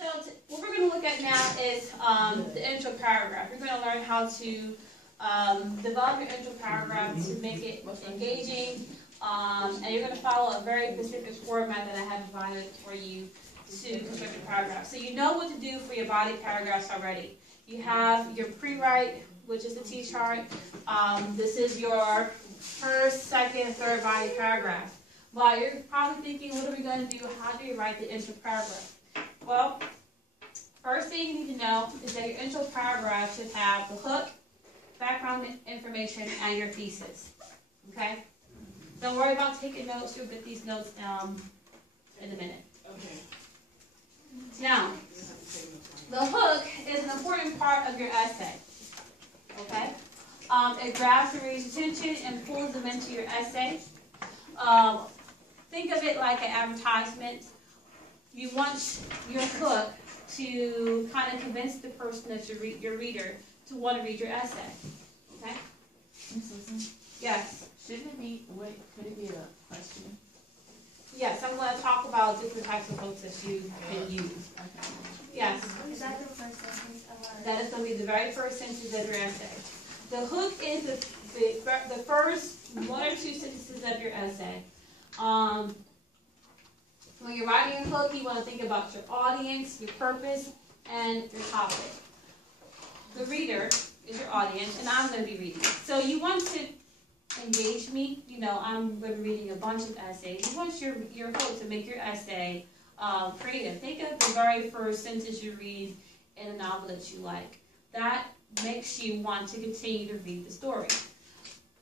What we're going to look at now is the intro paragraph. You're going to learn how to develop your intro paragraph to make it engaging, and you're going to follow a very specific format that I have provided for you to construct your paragraph. So you know what to do for your body paragraphs already. You have your pre-write, which is the T-chart. This is your first, second, third body paragraph. But you're probably thinking, what are we going to do? How do you write the intro paragraph? Well, first thing you need to know is that your intro paragraph should have the hook, background information, and your thesis. Okay? Don't worry about taking notes. You'll get these notes in a minute. Okay. Now, the hook is an important part of your essay. Okay? It grabs the reader's attention and pulls them into your essay. Think of it like an advertisement. You want your hook to kind of convince the person that your reader to want to read your essay. Okay? Ms. Susan? Yes. Shouldn't it be, could it be a question? Yes, I'm going to talk about different types of hooks that you can use. Okay. Yes. Is that the first sentence of our... That is going to be the very first sentence of your essay. The hook is the first one or two sentences of your essay. When you're writing your hook, you want to think about your audience, your purpose, and your topic. The reader is your audience, and I'm going to be reading. So you want to engage me. You know, I'm going to be reading a bunch of essays. You want your hook to make your essay creative. Think of the very first sentence you read in a novel that you like. That makes you want to continue to read the story.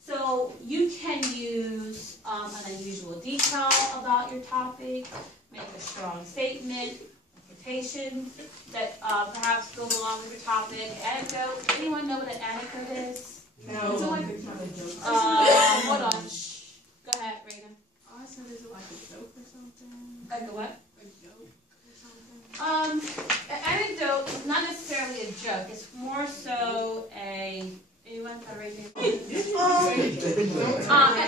So you can use an unusual detail about your topic, make a strong statement, quotation that perhaps goes along with your topic, anecdote. Anyone know what an anecdote is? No. Is it like a kind of joke? Hold on. Go ahead, Raina. Oh, I said, is it like a joke or something? Like a what? A joke or something? An anecdote is not necessarily a joke. It's more so a... Anyone? An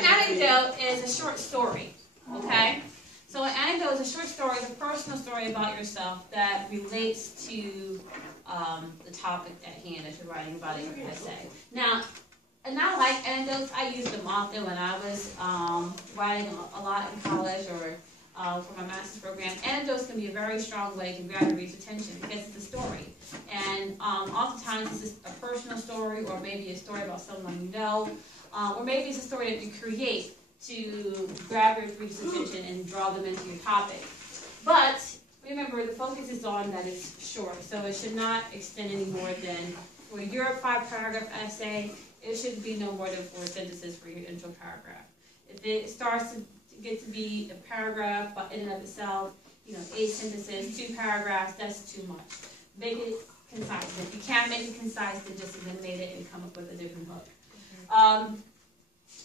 anecdote is a short story, okay? So an anecdote is a short story, it's a personal story about yourself that relates to the topic at hand that you're writing about in your essay. Now, and I like anecdotes. I used them often when I was writing a lot in college or for my master's program. Anecdotes can be a very strong way to grab the reader's attention because it's a story. And oftentimes this is a personal story, or maybe a story about someone you know, or maybe it's a story that you create to grab your reader's attention and draw them into your topic. But remember, the focus is on that it's short, so it should not extend any more than, for your 5-paragraph essay, it should be no more than 4 sentences for your intro paragraph. If it starts to get to be a paragraph in and of itself, 8 sentences, 2 paragraphs, that's too much. Make it concise. If you can't make it concise, then just eliminate it and come up with a different hook.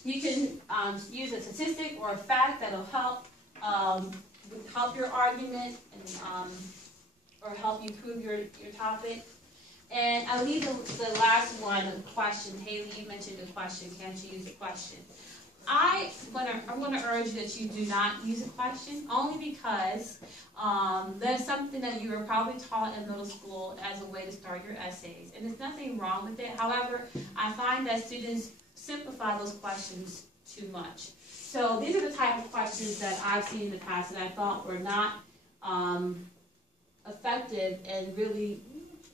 You can use a statistic or a fact that'll help your argument and or help you prove your topic. And I'll leave the last one, a question. Haley, you mentioned a question. Can't you use a question? I'm going to urge that you do not use a question, only because that's something that you were probably taught in middle school as a way to start your essays. And there's nothing wrong with it. However, I find that students simplify those questions too much. So these are the type of questions that I've seen in the past that I thought were not effective and really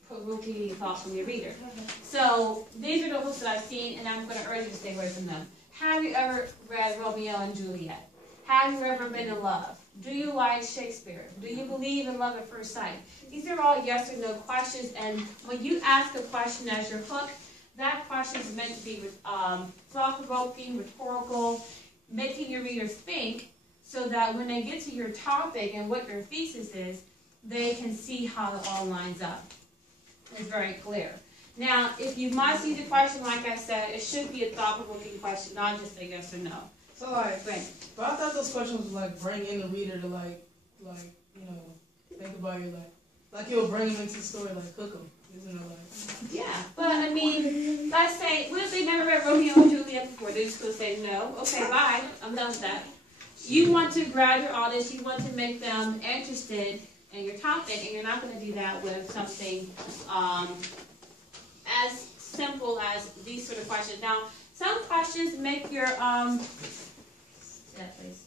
provoking any thoughts from your reader. So these are the hooks that I've seen, and I'm going to urge you to stay away from them. Have you ever read Romeo and Juliet? Have you ever been in love? Do you like Shakespeare? Do you believe in love at first sight? These are all yes or no questions, and when you ask a question as your hook, that question is meant to be thought-provoking, rhetorical, making your readers think, so that when they get to your topic and what your thesis is, they can see how it all lines up. It's very clear. Now, if you must use a question, like I said, it should be a thought-provoking question, not just a yes or no. So but I thought those questions would bring in the reader to think about your like you'll bring them into the story, cook them, isn't it? Yeah, but I mean, let's say, what if they never read Romeo and Juliet before? They're just going to say no. Okay, bye. I'm done with that. You want to grab your audience. You want to make them interested and your topic, and you're not going to do that with something as simple as these sort of questions. Now, some questions make your please.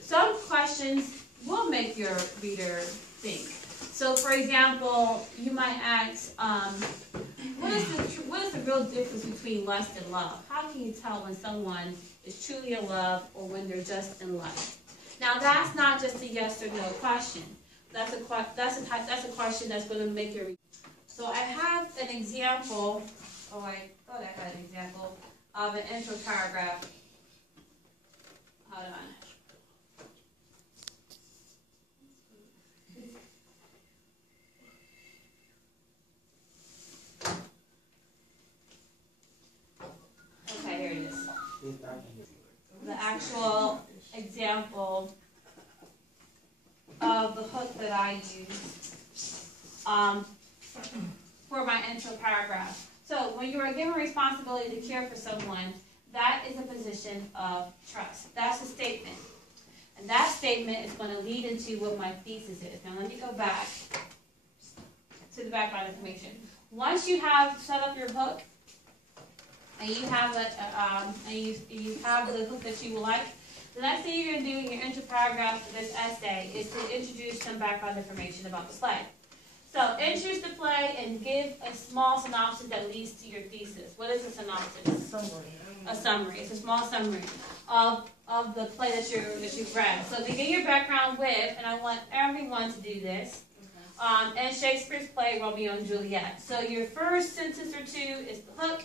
Some questions will make your reader think. So, for example, you might ask, what is the real difference between lust and love? How can you tell when someone is truly in love or when they're just in lust? Now, that's not just a yes or no question. That's a question that's going to make your. So I have an example. Oh, I thought I had an example of an intro paragraph. Hold on. Okay, here it is. The actual example of the hook that I use for my intro paragraph. So when you are given responsibility to care for someone, that is a position of trust. That's a statement. And that statement is going to lead into what my thesis is. Now let me go back to the background information. Once you have set up your hook, and you have you have the hook that you would like, the next thing you're going to do in your intro paragraph for this essay is to introduce some background information about the play. So introduce the play and give a small synopsis that leads to your thesis. What is a synopsis? Summary. A summary. It's a small summary of the play that you've read. So begin your background with, and I want everyone to do this, and Shakespeare's play Romeo and Juliet. So your first sentence or two is the hook,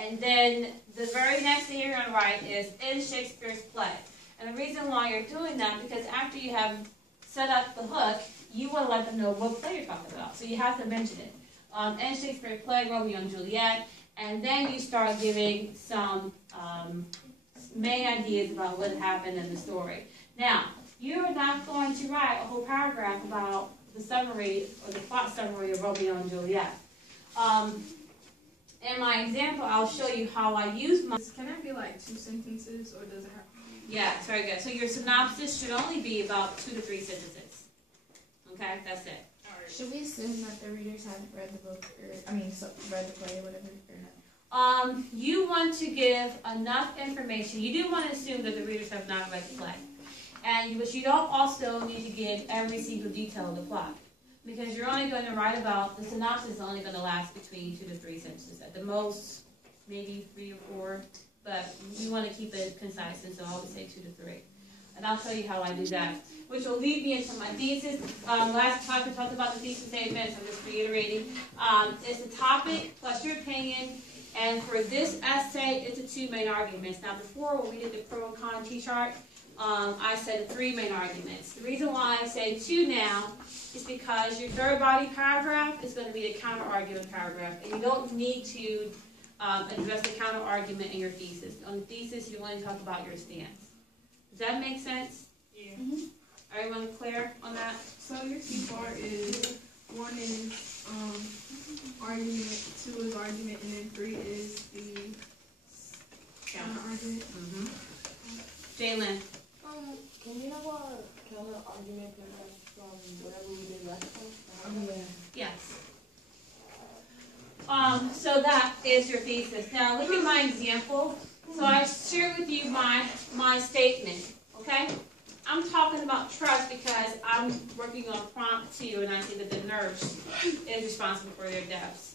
and then the very next thing you're going to write is in Shakespeare's play. And the reason why you're doing that, because after you have set up the hook, you want to let them know what play you're talking about. So you have to mention it. In Shakespeare's play, Romeo and Juliet, and then you start giving some main ideas about what happened in the story. Now, you're not going to write a whole paragraph about the summary or the plot summary of Romeo and Juliet. In my example, I'll show you how I use my... Can that be like 2 sentences, or does it have... Yeah, it's very good. So your synopsis should only be about 2 to 3 sentences. Okay, that's it. Should we assume that the readers haven't read the book, or, read the play or whatever, or no? You want to give enough information. You do want to assume that the readers have not read the play. But you don't also need to give every single detail of the plot. Because you're only going to write about, the synopsis is only going to last between 2 to 3 sentences. At the most, maybe 3 or 4. But you want to keep it concise, and so I always say 2 to 3. And I'll show you how I do that, which will lead me into my thesis. Last time we talked about the thesis statement, so I'm just reiterating. It's the topic plus your opinion, and for this essay, it's the 2 main arguments. Now, before, when we did the pro and con T-chart, I said 3 main arguments. The reason why I say 2 now is because your third body paragraph is going to be a counter-argument paragraph, and you don't need to address the counter-argument in your thesis. On the thesis, you only talk about your stance. Does that make sense? Yeah. Everyone clear on that? So your key part is 1 is argument, 2 is argument, and then 3 is the counter argument. Jalen. Can you have a counter argument from whatever we did last time? Yes. So that is your thesis. Now look at my example. So I shared with you my statement, okay? I'm talking about trust because I'm working on prompt 2, and I see that the nurse is responsible for their deaths.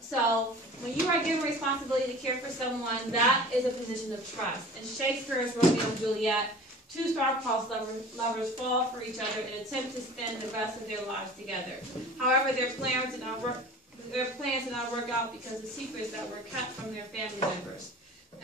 So when you are given responsibility to care for someone, that is a position of trust. In Shakespeare's Romeo and Juliet, 2 star-crossed lovers fall for each other and attempt to spend the rest of their lives together. However, their plans did not work out because of secrets that were kept from their family members.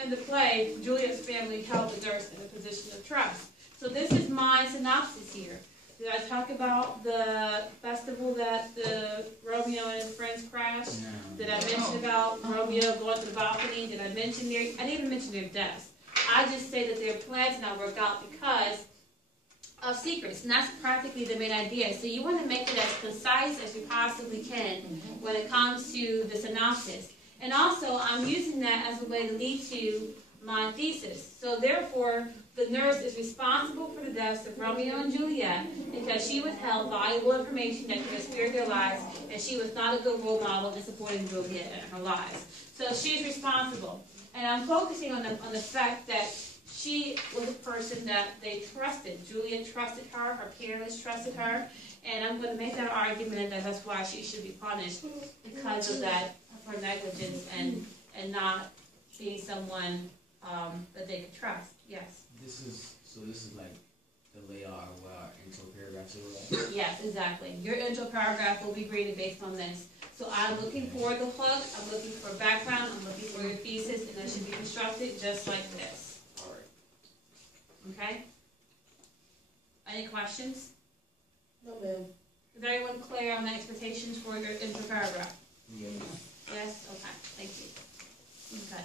In the play, Juliet's family held the nurse in a position of trust. So this is my synopsis here. Did I talk about the festival that the Romeo and his friends crashed? No. Did I mention about Romeo going to the balcony? Did I mention I didn't even mention their deaths. I just say that their plans did not work out because of secrets, and that's practically the main idea. So you want to make it as concise as you possibly can when it comes to the synopsis. And also, I'm using that as a way to lead to my thesis. So therefore, the nurse is responsible for the deaths of Romeo and Juliet because she withheld valuable information that could have spared their lives, and she was not a good role model in supporting Juliet in her lives. So she's responsible. And I'm focusing on the fact that she was a person that they trusted. Juliet trusted her, her parents trusted her, and I'm going to make that argument that that's why she should be punished because of that, of her negligence and not being someone that they could trust. Yes. This is like the layout of what our intro paragraph is like. Yes, exactly. Your intro paragraph will be graded based on this. So I'm looking for the hook, I'm looking for background, I'm looking for your thesis, and it should be constructed just like this. Alright. Okay? Any questions? No, ma'am. Is everyone clear on the expectations for your intro paragraph? Yeah. Yes? Okay, thank you. Okay.